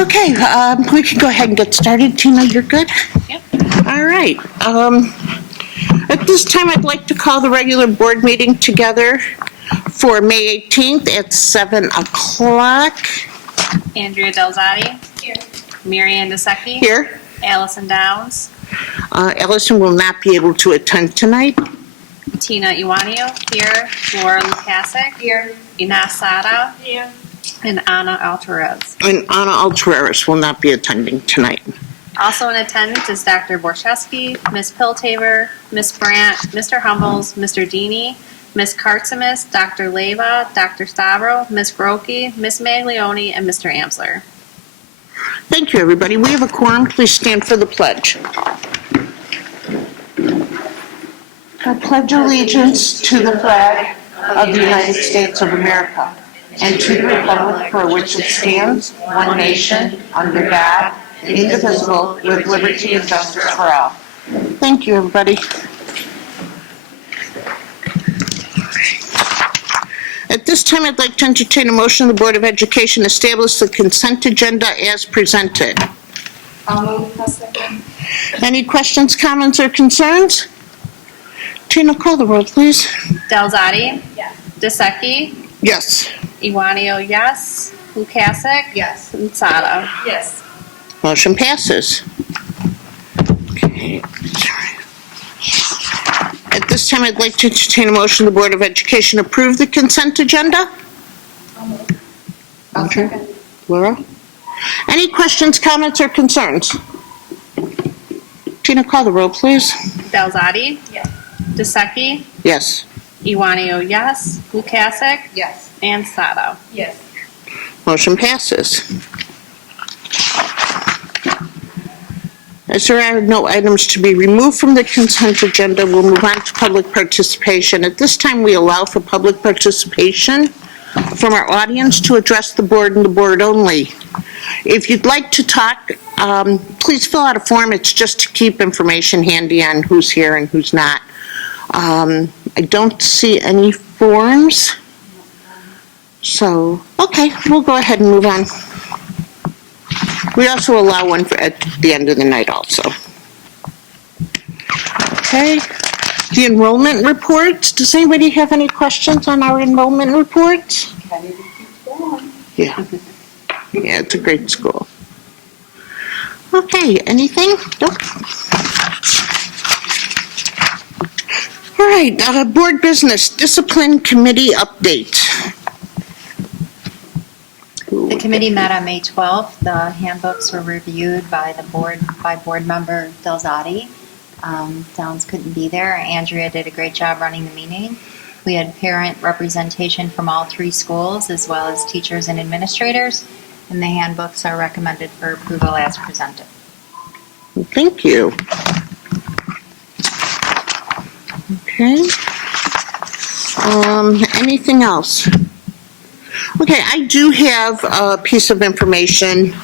Okay, we can go ahead and get started. Tina, you're good? Yep. All right. At this time, I'd like to call the regular board meeting together for May 18th at 7 o'clock. Andrea Delzati. Here. Marianne Desecki. Here. Allison Downs. Allison will not be able to attend tonight. Tina Iwanio. Here. Laura Lukasik. Here. Ina Sada. Here. And Anna Alvarez. And Anna Alvarez will not be attending tonight. Also in attendance is Dr. Borchowski, Ms. Piltaver, Ms. Brandt, Mr. Hummels, Mr. Dini, Ms. Kartzimis, Dr. Leva, Dr. Stavro, Ms. Grocki, Ms. Maglione, and Mr. Amsler. Thank you, everybody. We have a quorum. Please stand for the pledge. I pledge allegiance to the flag of the United States of America and to the republic for which it stands, one nation, under God, indivisible, with liberty and justice for all. Thank you, everybody. At this time, I'd like to entertain a motion the Board of Education establish the consent agenda as presented. I'll move. Second. Any questions, comments, or concerns? Tina, call the roll, please. Delzati. Yes. Desecki. Yes. Iwanio, yes. Lukasik. Yes. And Sada. Yes. Motion passes. Okay. At this time, I'd like to entertain a motion the Board of Education approve the consent agenda. I'll move. I'll second. Laura? Any questions, comments, or concerns? Tina, call the roll, please. Delzati. Yes. Desecki. Yes. Iwanio, yes. Lukasik. Yes. And Sada. Yes. Motion passes. As there are no items to be removed from the consent agenda, we'll move on to public participation. At this time, we allow for public participation from our audience to address the board and the board only. If you'd like to talk, please fill out a form. It's just to keep information handy on who's here and who's not. I don't see any forms. So, okay, we'll go ahead and move on. We also allow one at the end of the night also. Okay, the enrollment reports. Does anybody have any questions on our enrollment reports? Yeah. Yeah, it's a great school. Okay, anything? Nope. All right, board business, discipline committee update. The committee met on May 12th. The handbooks were reviewed by board member Delzati. Downs couldn't be there. Andrea did a great job running the meeting. We had parent representation from all three schools, as well as teachers and administrators, and the handbooks are recommended for approval as presented. Thank you. Okay. Anything else? Okay, I do have a piece of information.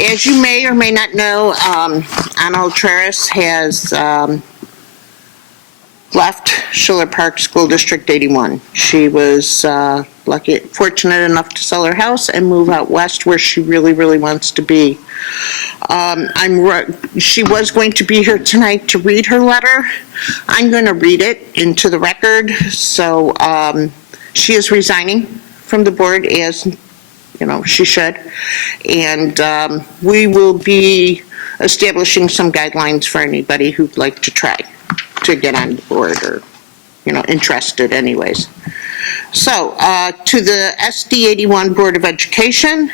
As you may or may not know, Anna Alvarez has left Schiller Park School District 81. She was fortunate enough to sell her house and move out west where she really, really wants to be. She was going to be here tonight to read her letter. I'm going to read it into the record. So she is resigning from the board, as you know she should, and we will be establishing some guidelines for anybody who'd like to try to get on the board or interested anyways. So to the SD 81 Board of Education,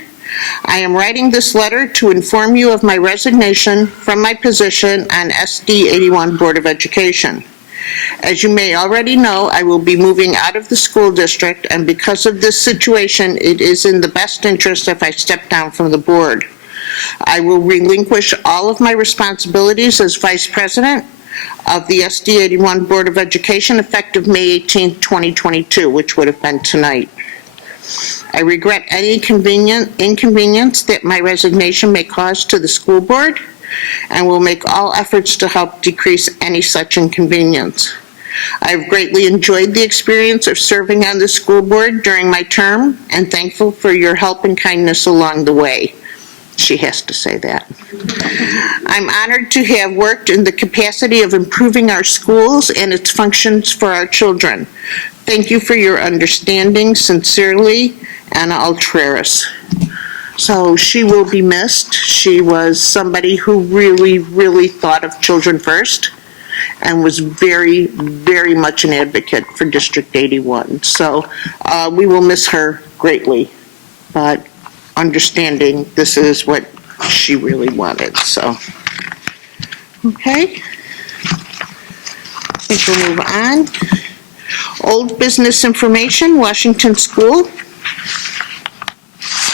I am writing this letter to inform you of my resignation from my position on SD 81 Board of Education. As you may already know, I will be moving out of the school district, and because of this situation, it is in the best interest if I step down from the board. I will relinquish all of my responsibilities as vice president of the SD 81 Board of Education effective May 18, 2022, which would have been tonight. I regret any inconvenience that my resignation may cause to the school board, and will make all efforts to help decrease any such inconvenience. I have greatly enjoyed the experience of serving on the school board during my term, and thankful for your help and kindness along the way. She has to say that. I'm honored to have worked in the capacity of improving our schools and its functions for our children. Thank you for your understanding. Sincerely, Anna Altreras. So she will be missed. She was somebody who really, really thought of children first and was very, very much an advocate for District 81. So we will miss her greatly, but understanding this is what she really wanted, so. Okay. I think we'll move on. Old business information, Washington School.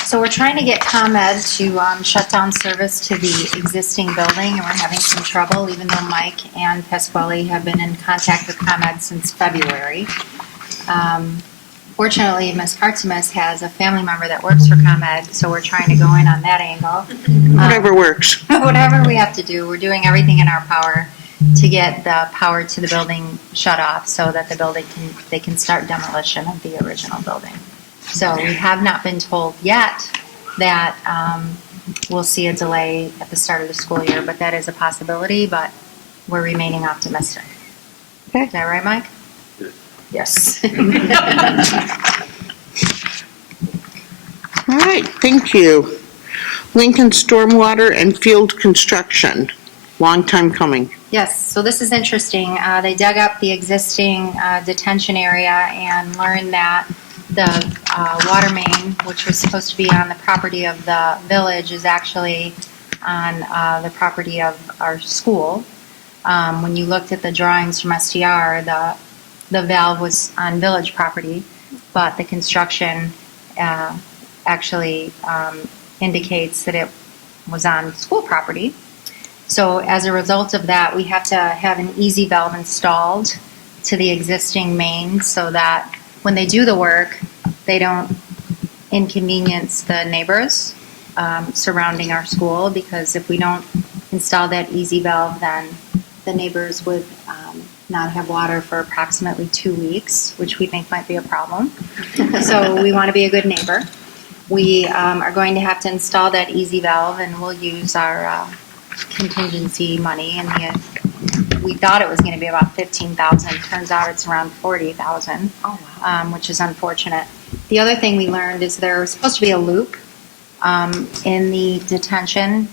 So we're trying to get ComEd to shut down service to the existing building, and we're having some trouble, even though Mike and Pasquale have been in contact with ComEd since February. Fortunately, Ms. Kartzimis has a family member that works for ComEd, so we're trying to go in on that angle. Whatever works. Whatever we have to do, we're doing everything in our power to get the power to the building shut off so that the building can start demolition of the original building. So we have not been told yet that we'll see a delay at the start of the school year, but that is a possibility, but we're remaining optimistic. Okay. Is that right, Mike? Yes. All right, thank you. Lincoln Stormwater and Field Construction, long time coming. Yes, so this is interesting. They dug up the existing detention area and learned that the water main, which was supposed to be on the property of the village, is actually on the property of our school. When you looked at the drawings from SDR, the valve was on village property, but the construction actually indicates that it was on school property. So as a result of that, we have to have an easy valve installed to the existing main so that when they do the work, they don't inconvenience the neighbors surrounding our school, because if we don't install that easy valve, then the neighbors would not have water for approximately 2 weeks, which we think might be a problem. So we want to be a good neighbor. We are going to have to install that easy valve, and we'll use our contingency money. And we thought it was going to be about $15,000. Turns out it's around $40,000, which is unfortunate. The other thing we learned is there was supposed to be a loop in the detention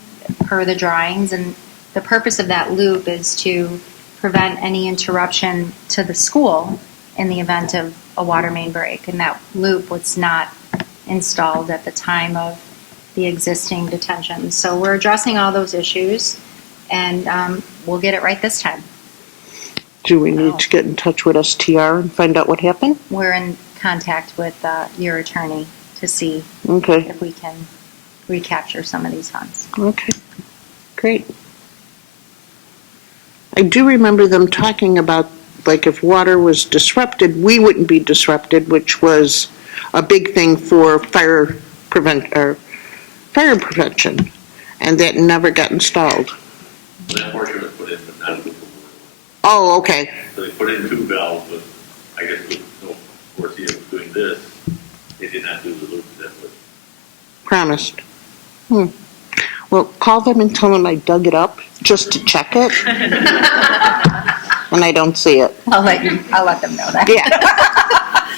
per the drawings, and the purpose of that loop is to prevent any interruption to the school in the event of a water main break, and that loop was not installed at the time of the existing detention. So we're addressing all those issues, and we'll get it right this time. Do we need to get in touch with STR and find out what happened? We're in contact with your attorney to see Okay, if we can recapture some of these funds. okay, great. I do remember them talking about, like, if water was disrupted, we wouldn't be disrupted, which was a big thing for fire prevention, and that never got installed. That portion was put in, but not the full. Oh, okay, So they put in 2 valves, but I guess with no foresee of doing this, they did not do the loop that was. promised. Well, call them and tell them I dug it up just to check it, and I don't see it. I'll let them know that. Yeah,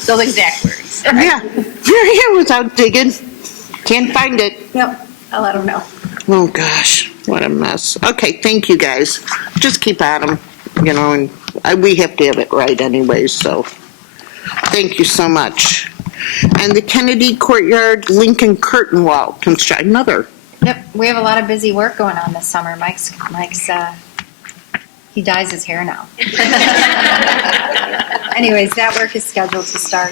Those exact words. yeah, without digging, can't find it. Yep, I'll let them know. Oh, gosh, what a mess. Okay, thank you, guys. Just keep at them, and we have to have it right anyways, so thank you so much. And the Kennedy Courtyard Lincoln Curtain Wall construction, another. Yep, we have a lot of busy work going on this summer. Mike's he dyes his hair now. Anyways, that work is scheduled to start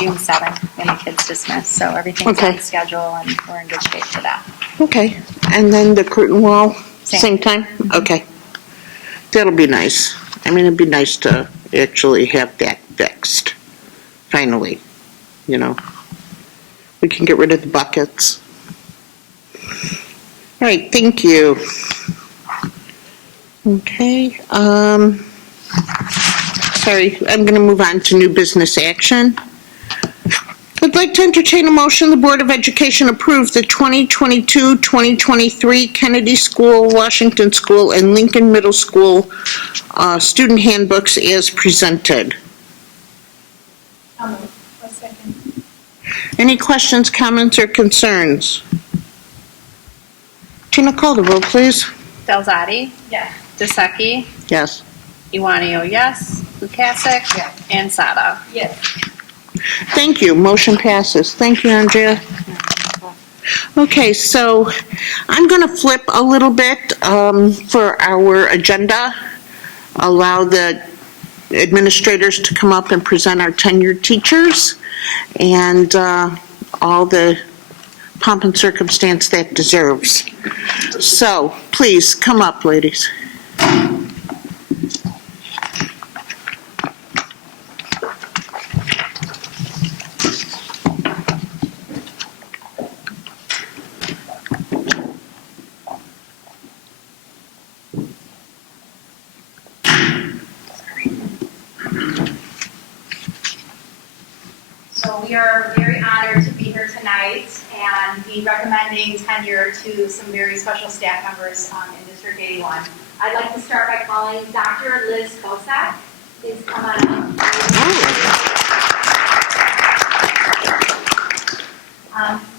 June 7th when the kids dismiss, so everything's Okay. on schedule and we're in good shape for that. Okay, and then the curtain wall, Same. same time? Okay. That'll be nice. I mean, it'd be nice to actually have that fixed, finally, We can get rid of the buckets. All right, thank you. Okay, sorry, I'm going to move on to new business action. I'd like to entertain a motion, the Board of Education approve the 2022-2023 Kennedy School, Washington School, and Lincoln Middle School student handbooks as presented. I'll move. I'll second. Any questions, comments, or concerns? Tina, call the roll, please. Delzati, Yes. Dusecki, Yes. Iwanio, yes. Lukasik, Yes. and Sada. Yes. Thank you. Motion passes. Thank you, Andrea. Okay, so I'm going to flip a little bit for our agenda. Allow the administrators to come up and present our tenured teachers and all the pomp and circumstance that deserves. So please come up, ladies. So we are very honored to be here tonight and be recommending tenure to some very special staff members in District 81. I'd like to start by calling Dr. Liz Kosak. Please come on up.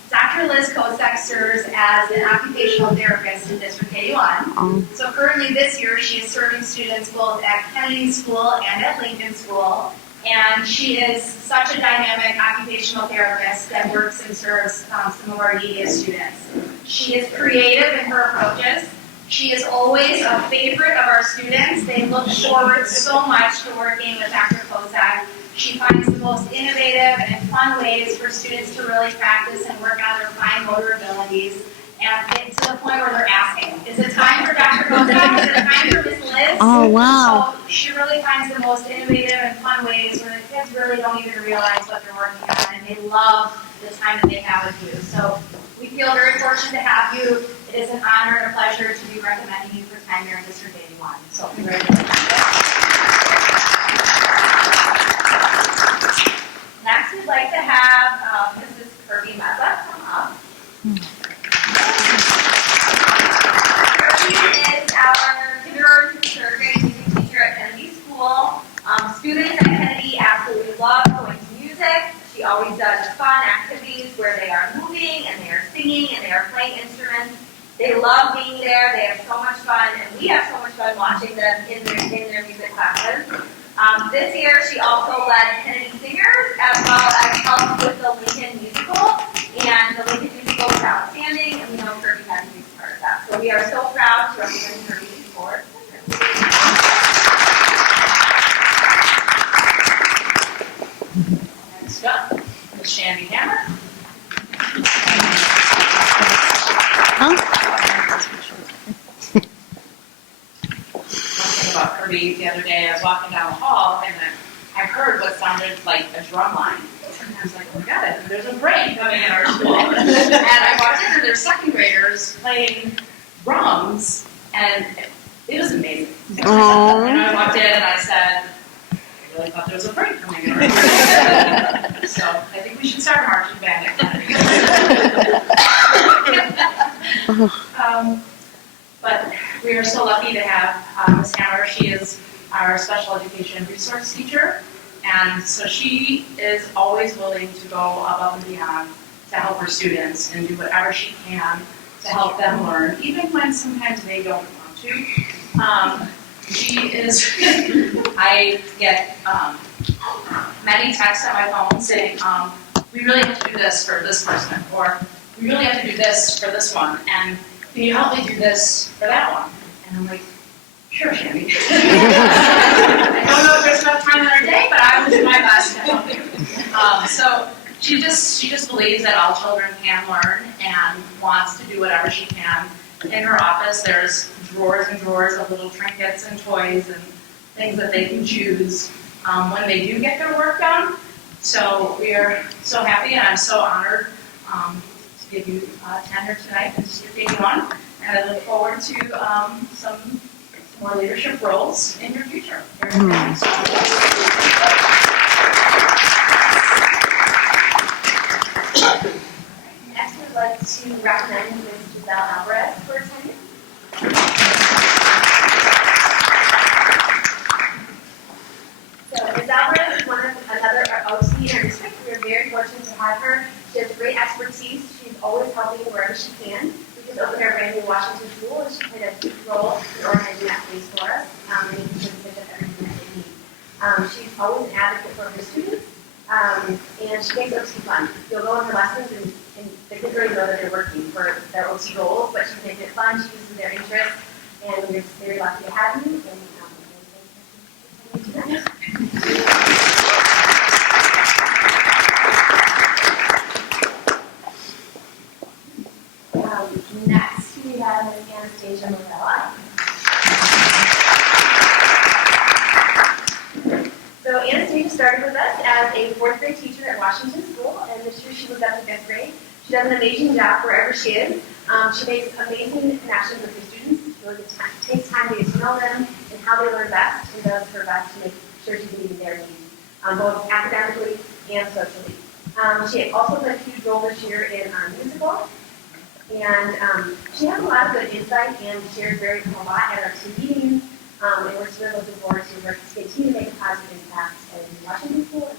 Dr. Liz Kosak serves as an occupational therapist in District 81. So currently this year she is serving students both at Kennedy School and at Lincoln School. And she is such a dynamic occupational therapist that works and serves some of our neediest students. She is creative in her approaches. She is always a favorite of our students. They look forward so much to working with Dr. Kosak. She finds the most innovative and fun ways for students to really practice and work on their fine motor abilities. And it's to the point where they're asking, is it time for Dr. Kosak? Is it time for Ms. Liz? Oh, wow. So she really finds the most innovative and fun ways where the kids really don't even realize what they're working on, and they love the time that they have with you. So we feel very fortunate to have you. It is an honor and a pleasure to be recommending you for tenure in District 81. So congratulations. Next, we'd like to have Mrs. Kirby Meza come up. Kirby is our kindergarten through third grade music teacher at Kennedy School. Students at Kennedy absolutely love going to music. She always does fun activities where they are moving and they are singing and they are playing instruments. They love being there. They have so much fun, and we have so much fun watching them in their music classes. This year, she also led Kennedy Singers as well as helped with the Lincoln Musical, and the Lincoln Musical was outstanding, and we know Kirby had a huge part of that. So we are so proud to recommend Kirby for Next up, Ms. Shandy Hammer. Talking about Kirby the other day, I was walking down the hall and then I heard what sounded like a drum line. And I was like, oh my God, there's a break coming in our school. And I walked in and there's second graders playing drums, and it was amazing. And I walked in and I said, I really thought there was a break coming in our school. So I think we should start a marching band at Kennedy. But we are so lucky to have Ms. Hammer. She is our special education resource teacher, and so she is always willing to go above and beyond to help her students and do whatever she can to help them learn, even when sometimes they don't want to. She is, I get many texts on my phone saying, we really have to do this for this person, or we really have to do this for this one, and can you help me do this for that one? And I'm like, sure, Shandy. I don't know if there's enough time in our day, but I will do my best to help you. So she just believes that all children can learn and wants to do whatever she can. In her office, there's drawers and drawers of little trinkets and toys and things that they can choose when they do get their work done. So we are so happy, and I'm so honored to give you tenure tonight in District 81, and I look forward to some more leadership roles in your future. Here in the to recommend Ms. Giselle Alvarez for tenure. So Ms. Alvarez is another OT in our district. We are very fortunate to have her. She has great expertise. She's always helping wherever she can. We just opened our brand new Washington school, and she played a big role in organizing that space for us, and making sure we pick up everything that they need. She's always an advocate for her students, and she makes OT fun. You'll go in her lessons, and the kids already know that they're working for their OT goals, but she's making it fun. She uses their interests, and we're just very lucky to have you. And, next, we have Ms. Anastasia Morella. So Anastasia started with us as a fourth grade teacher at Washington School, and this year she moved up to fifth grade. She does an amazing job wherever she is. She makes amazing connections with her students. She really takes time to get to know them and how they learn best, and does her best to make sure she's meeting their needs, both academically and socially. She also played a huge role this year in our musical. And she has a lot of good insight and shares a lot at our team meetings. And we're really looking forward to her to continue to make a positive impact in Washington School.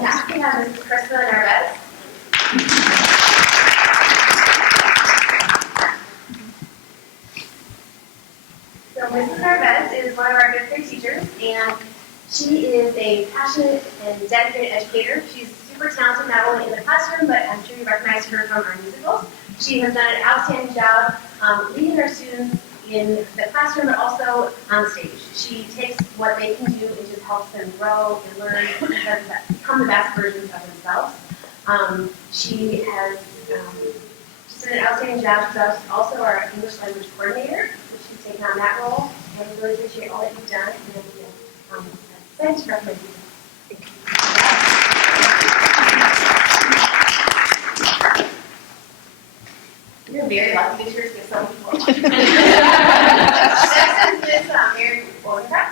Next, we have Mrs. Krista Narvez. So Mrs. Narvez is one of our fifth grade teachers, and she is a passionate and dedicated educator. She's super talented not only in the classroom, but I'm sure you recognize her from our musicals. She has done an outstanding job leading our students in the classroom, but also on the stage. She takes what they can do and just helps them grow and learn and become the best versions of themselves. She has she's done an outstanding job. She's also our English language coordinator, which she's taken on that role, and we really appreciate all that you've done. And excited to recommend you. You're very lucky to hear some people. Next is Ms. Mary Wollenbeck.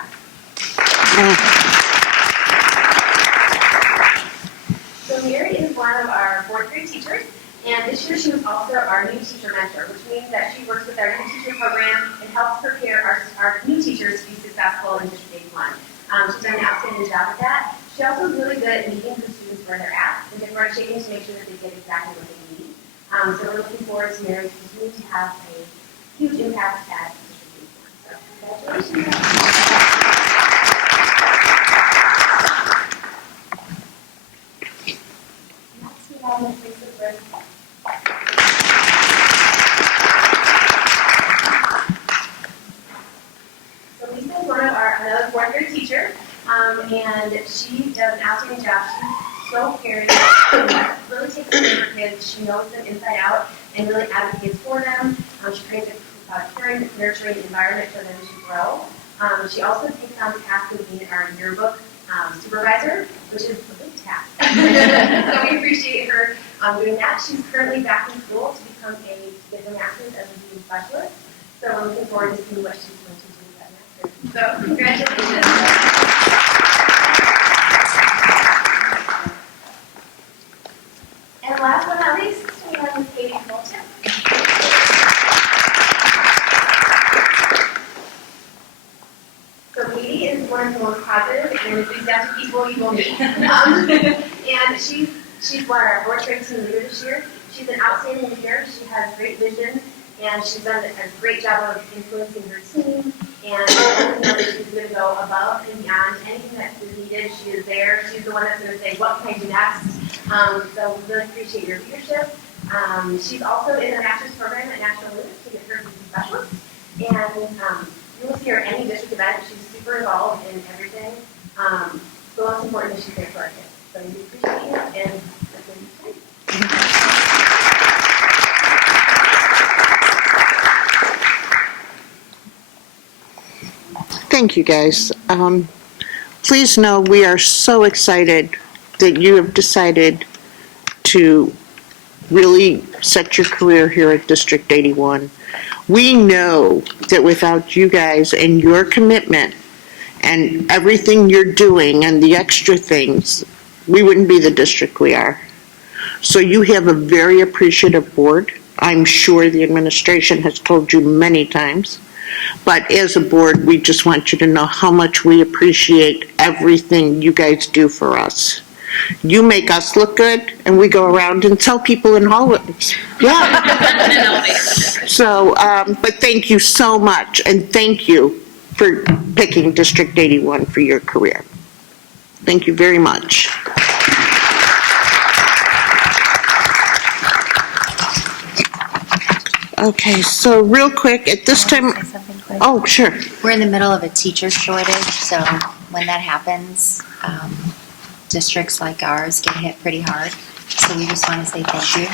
So Mary is one of our fourth grade teachers, and this year she was also our new teacher mentor, which means that she works with our new teacher program and helps prepare our new teachers to be successful in District 81. She's done an outstanding job with that. She also is really good at meeting her students where they're at and differentiating to make sure that they get exactly what they need. So we're looking forward to Mary continuing to have a huge impact at District 81. So congratulations. Next we have Ms. Lisa Briscoe. So Lisa is one of another fourth grade teacher, and she does an outstanding job. She's so caring, really takes care of her kids. She knows them inside out and really advocates for them. She creates a caring, nurturing environment for them to grow. She also takes on the task of being our yearbook supervisor, which is a big task. So we appreciate her doing that. She's currently back in school to get her master's as a student specialist. So we're looking forward to seeing what she's going to do with that master's. So congratulations. And last but not least, we have Ms. Katie Moulton. So Katie is one of the most positive and enthusiastic people you will meet. And she's one of our board training team leader this year. She's an outstanding leader. She has great vision, and she's done a great job of influencing her team. And I know that she's going to go above and beyond anything that is needed. She is there. She's the one that's going to say, what can I do next? So we really appreciate your leadership. She's also in the master's program at National News to get her student specialist. And you will see her at any district event. She's super involved in everything. The most important is she's there for our kids. So we appreciate you, and that's what you say. Thank you, guys. Please know we are so excited that you have decided to really set your career here at District 81. We know that without you guys and your commitment and everything you're doing and the extra things, we wouldn't be the district we are. So you have a very appreciative board. I'm sure the administration has told you many times. But as a board, we just want you to know how much we appreciate everything you guys do for us. You make us look good, and we go around and tell people in hallways. Yeah. So, but thank you so much, and thank you for picking District 81 for your career. Thank you very much. Okay, so real quick, at this time, Say something quick? oh, sure. We're in the middle of a teacher shortage, so when that happens, districts like ours get hit pretty hard. So we just want to say thank you,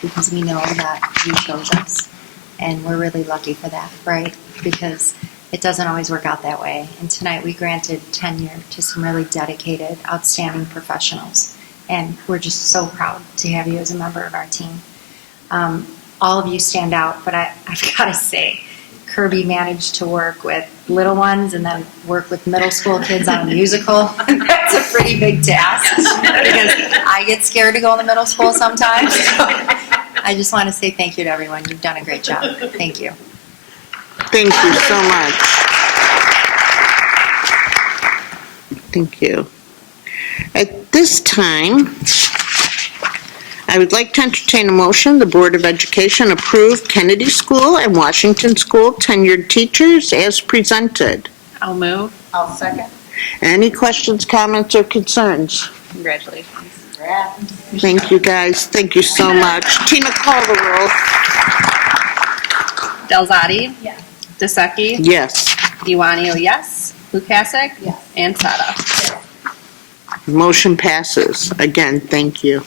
because we know that you chose us, and we're really lucky for that, right? Because it doesn't always work out that way. And tonight we granted tenure to some really dedicated, outstanding professionals, and we're just so proud to have you as a member of our team. All of you stand out, but I've got to say, Kirby managed to work with little ones and then work with middle school kids on a musical. That's a pretty big task, because I get scared to go in the middle school sometimes. So I just want to say thank you to everyone. You've done a great job. Thank you. Thank you so much. Thank you. At this time, I would like to entertain a motion. The Board of Education approve Kennedy School and Washington School tenured teachers as presented. I'll move. I'll second. Any questions, comments, or concerns? Congratulations. Thank you, guys. Thank you so much. Tina, call the roll. Delzati. Yes. DeSecchi. Yes. Iwanio, yes. Lukasik. Yes. And Sada. Motion passes. Again, thank you.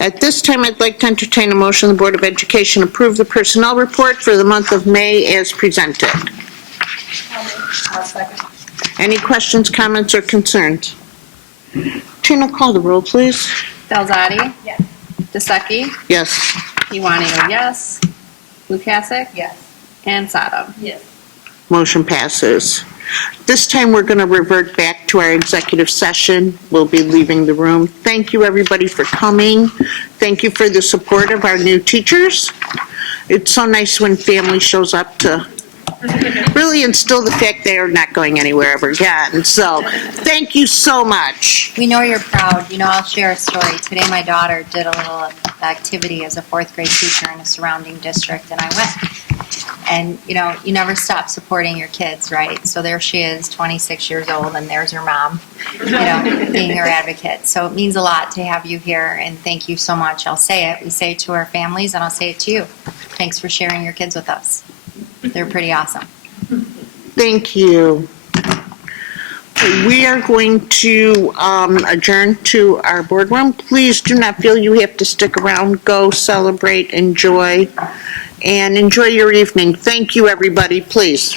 At this time, I'd like to entertain a motion. The Board of Education approve the personnel report for the month of May as presented. I'll second. Any questions, comments, or concerns? Tina, call the roll, please. Delzati. Yes. DeSecchi. Yes. Iwanio, yes. Lukasik. Yes. And Sada. Yes. Motion passes. This time, we're going to revert back to our executive session. We'll be leaving the room. Thank you, everybody, for coming. Thank you for the support of our new teachers. It's so nice when family shows up to really instill the fact they are not going anywhere ever again. So, thank you so much. We know you're proud. You know, I'll share a story. Today my daughter did a little activity as a fourth grade teacher in a surrounding district, and I went. And, you know, you never stop supporting your kids, right? So there she is, 26 years old, and there's her mom, you know, being her advocate. So it means a lot to have you here, and thank you so much. I'll say it. We say it to our families, and I'll say it to you. Thanks for sharing your kids with us. They're pretty awesome. Thank you. We are going to adjourn to our boardroom. Please do not feel you have to stick around. Go celebrate, enjoy, and enjoy your evening. Thank you, everybody, please.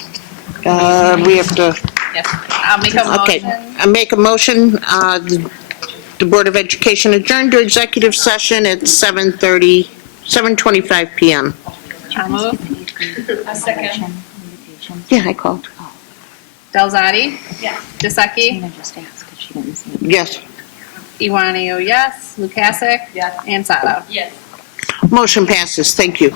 We have to, Yes. I'll make a motion. okay. I make a motion, the Board of Education adjourned to executive session at 7:25 PM. I'll move. A second. Yeah, I called. Delzati. Yes. DeSecchi. Tina just asked because she didn't see it. Yes. Iwanio, yes. Lukasik. Yes. And Sada. Yes. Motion passes. Thank you.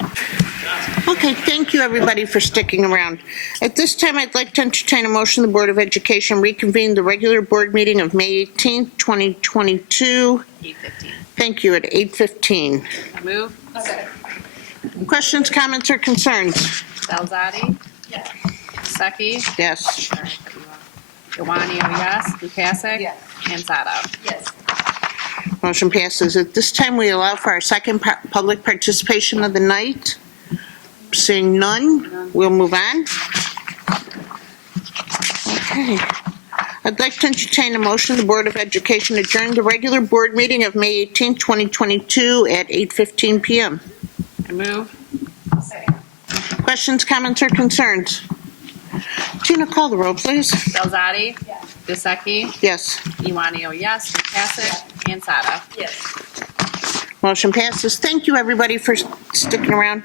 Okay, thank you, everybody, for sticking around. At this time, I'd like to entertain a motion. The Board of Education reconvene the regular board meeting of May 18th, 2022. 8:15. Thank you, at 8:15. I'll move. A second. Questions, comments, or concerns? Delzati. Yes. DeSecchi. Yes. Iwanio, yes. Lukasik. Yes. And Sada. Yes. Motion passes. At this time, we allow for our second public participation of the night. Seeing none, we'll move on. Okay. I'd like to entertain a motion. The Board of Education adjourned the regular board meeting of May 18th, 2022 at 8:15 PM. I move. A second. Questions, comments, or concerns? Tina, call the roll, please. Delzati. Yes. DeSecchi. Yes. Iwanio, yes. Lukasik. And Sada. Yes. Motion passes. Thank you, everybody, for sticking around.